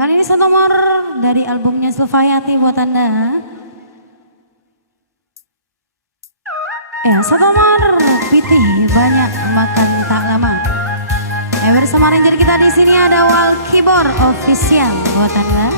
kali ini satu nomor dari albumnya Sulfayati buat Anda. Ya, satu nomor Pitih Banyak Makan Tak Lama. Bersama ranger kita di sini ada Wal Keyboard Official buat Anda.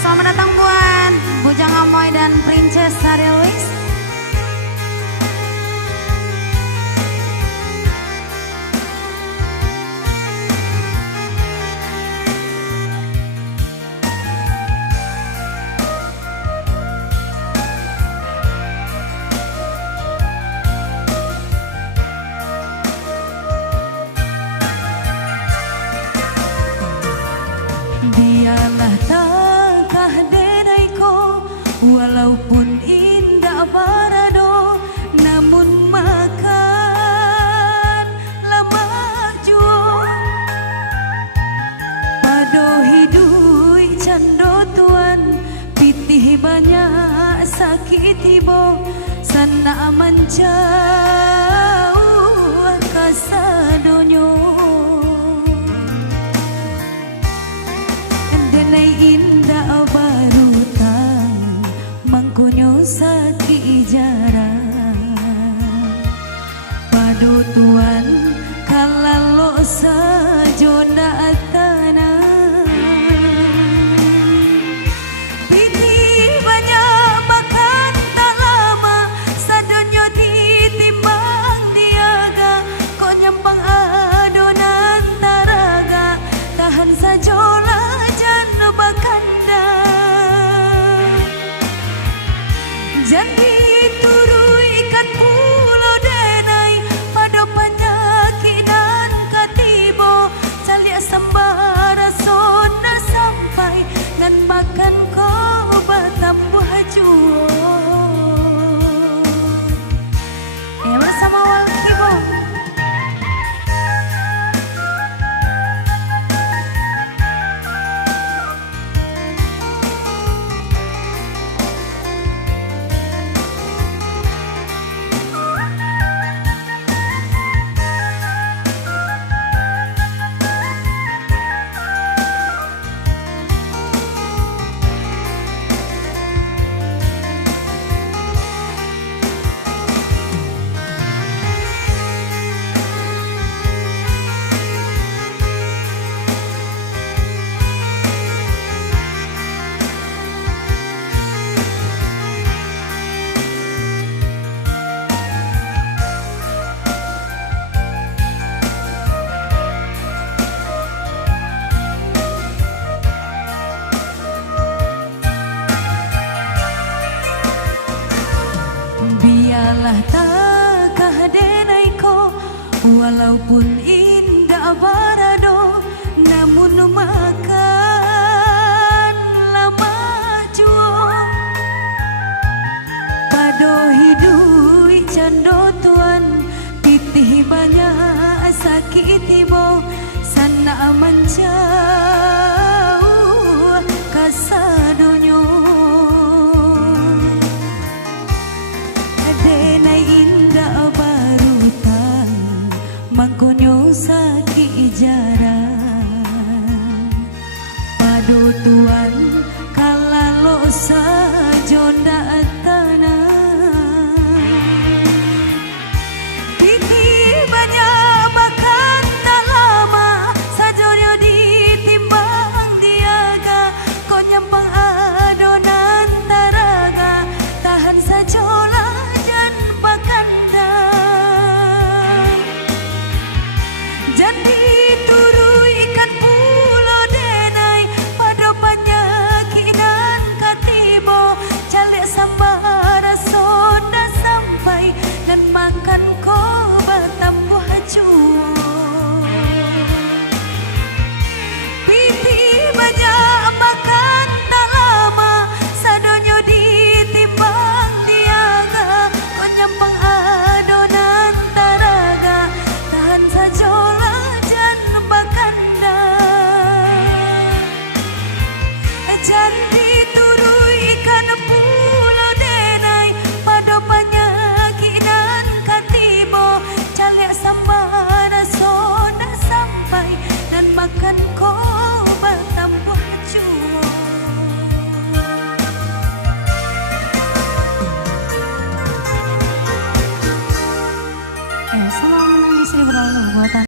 Selamat datang buat Bujang Amoy dan Princess Sari Louis. Dialah takah denaiku, walaupun indah barado, namun makan lama jua. Pado hidui cando tuan, pitih banyak sakit ibo, sana mencauh kasadonyo. Denai indah barutan, mangkonyo saki jarang. Padu tuan kalalo sajo na tanah. Pitih banyak makan tak lama, sadonyo ditimbang diaga. Kok nyempang adonan taraga, tahan sajo jadi turu ikan pulau denai, pada penyakit dan katibo, caliak sembara sona sampai, dan makan kau bertambah juo. Bersama Wal Keyboard. Biarlah takah denaiku, walaupun indah barado, namun makan lama jua. Pado hidui cando tuan, pitih banyak sakit ibo, sana mencauh kasadonyo. Mangkonyo saki jarang, padu tuan kalalo sajo